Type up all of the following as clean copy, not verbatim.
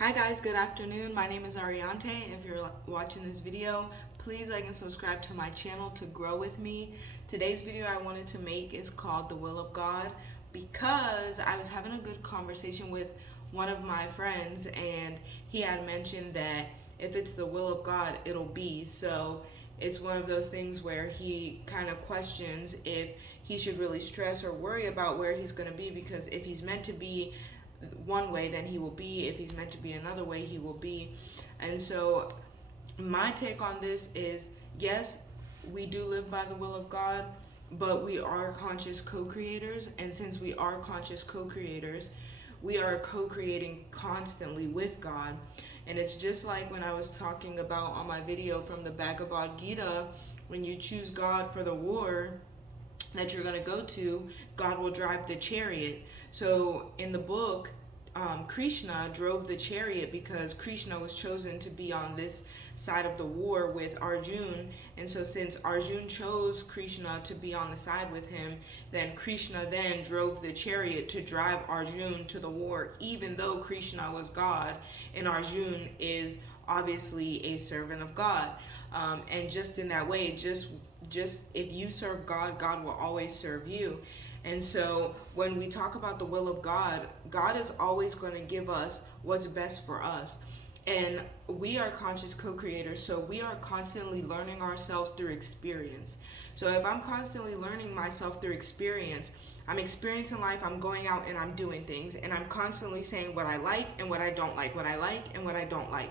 Hi guys, good afternoon. My name is Ariante. If you're watching this video, please like and subscribe to my channel to grow with me. Today's video I wanted to make is called The Will of God because I was having a good conversation with one of my friends and he had mentioned that if it's the will of God, it'll be. So it's one of those things where he kind of questions if he should really stress or worry about where he's going to be, because if he's meant to be one way, then he will be. If he's meant to be another way, he will be. And so my take on this is, yes, we do live by the will of God, but we are conscious co-creators. And since we are conscious co-creators, we are co-creating constantly with God. And it's just like when I was talking about on my video from the Bhagavad Gita, when you choose God for the war that you're going to go to, God will drive the chariot. So in the book, Krishna drove the chariot because Krishna was chosen to be on this side of the war with Arjun. And so since Arjun chose Krishna to be on the side with him, then Krishna then drove the chariot to drive Arjun to the war, even though Krishna was God and Arjun is obviously a servant of God. And just in that way, just if you serve God, God will always serve you. And so when we talk about the will of God, God is always going to give us what's best for us. And we are conscious co-creators, so we are constantly learning ourselves through experience. So if I'm constantly learning myself through experience, I'm experiencing life, I'm going out and I'm doing things, and I'm constantly saying what I like and what I don't like, what I like and what I don't like.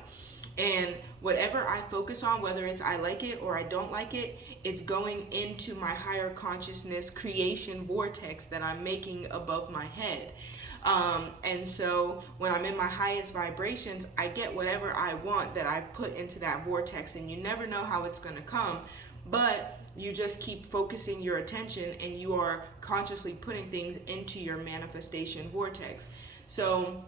And whatever I focus on, whether it's I like it or I don't like it, it's going into my higher consciousness creation vortex that I'm making above my head. And so when I'm in my highest vibrations, I get whatever I want that I put into that vortex, and you never know how it's going to come, but you just keep focusing your attention and you are consciously putting things into your manifestation vortex. So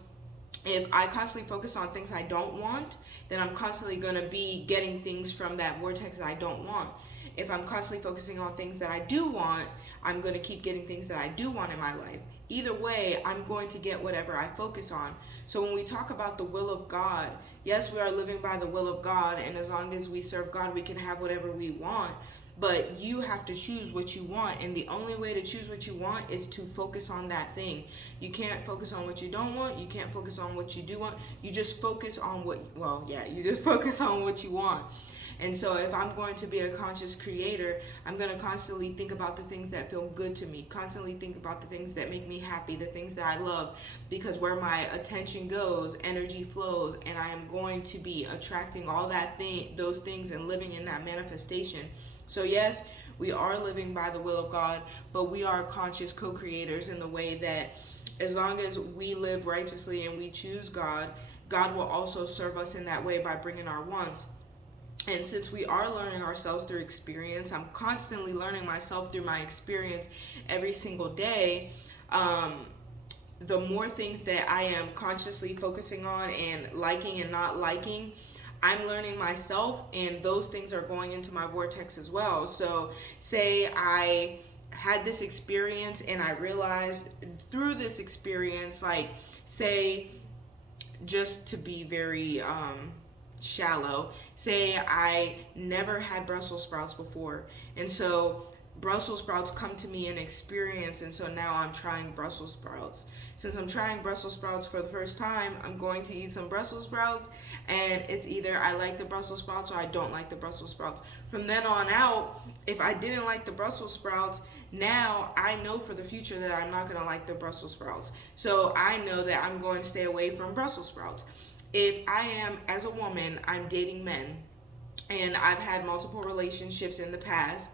if I constantly focus on things I don't want, then I'm constantly going to be getting things from that vortex that I don't want. If I'm constantly focusing on things that I do want, I'm going to keep getting things that I do want in my life. Either way, I'm going to get whatever I focus on. So when we talk about the will of God, yes, we are living by the will of God, and as long as we serve God, we can have whatever we want. But you have to choose what you want, and the only way to choose what you want is to focus on that thing. You can't focus on what you don't want. You can't focus on what you do want. You just focus on you just focus on what you want. And so if I'm going to be a conscious creator, I'm going to constantly think about the things that feel good to me, constantly think about the things that make me happy, the things that I love, because where my attention goes, energy flows, and I am going to be attracting all those things and living in that manifestation. So yes, we are living by the will of God, but we are conscious co-creators in the way that as long as we live righteously and we choose God, God will also serve us in that way by bringing our wants. And since we are learning ourselves through experience, I'm constantly learning myself through my experience every single day. The more things that I am consciously focusing on and liking and not liking, I'm learning myself, and those things are going into my vortex as well. So say I had this experience and I realized through this experience, like say, just to be very shallow, say I never had Brussels sprouts before, and so Brussels sprouts come to me in experience, and so now I'm trying Brussels sprouts. Since I'm trying Brussels sprouts for the first time, I'm going to eat some Brussels sprouts, and it's either I like the Brussels sprouts or I don't like the Brussels sprouts. From then on out, if I didn't like the Brussels sprouts, now I know for the future that I'm not going to like the Brussels sprouts. So I know that I'm going to stay away from Brussels sprouts. If I am, as a woman, I'm dating men, and I've had multiple relationships in the past,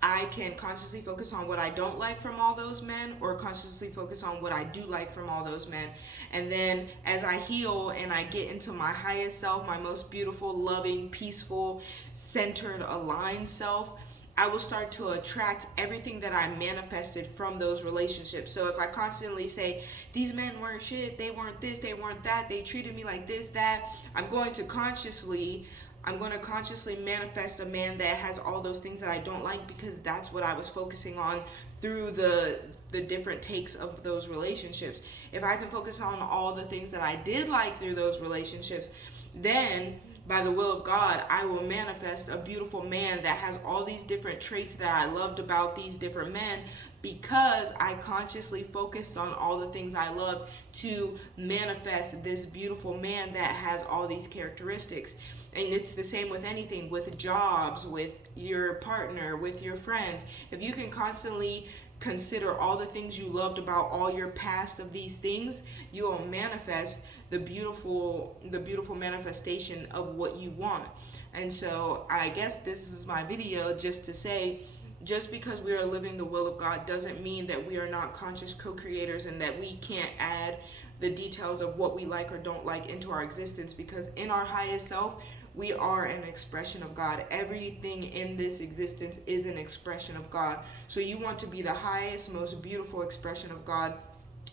I can consciously focus on what I don't like from all those men, or consciously focus on what I do like from all those men. And then as I heal and I get into my highest self, my most beautiful, loving, peaceful, centered, aligned self, I will start to attract everything that I manifested from those relationships. So if I constantly say, these men weren't shit, they weren't this, they weren't that, they treated me like this, that, I'm going to consciously manifest a man that has all those things that I don't like, because that's what I was focusing on through the the different takes of those relationships. If I can focus on all the things that I did like through those relationships, then by the will of God, I will manifest a beautiful man that has all these different traits that I loved about these different men, because I consciously focused on all the things I love to manifest this beautiful man that has all these characteristics. And it's the same with anything, with jobs, with your partner, with your friends. If you can constantly consider all the things you loved about all your past of these things, you will manifest the beautiful manifestation of what you want. And so I guess this is my video just to say, just because we are living the will of God doesn't mean that we are not conscious co-creators and that we can't add the details of what we like or don't like into our existence, because in our highest self, we are an expression of God. Everything in this existence is an expression of God. So you want to be the highest, most beautiful expression of God,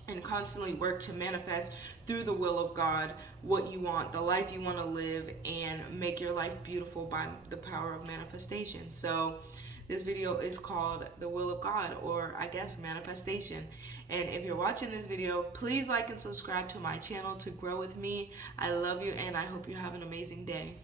and constantly work to manifest through the will of God what you want, the life you want to live, and make your life beautiful by the power of manifestation. So this video is called The Will of God, or I guess manifestation. And if you're watching this video, please like and subscribe to my channel to grow with me. I love you, and I hope you have an amazing day.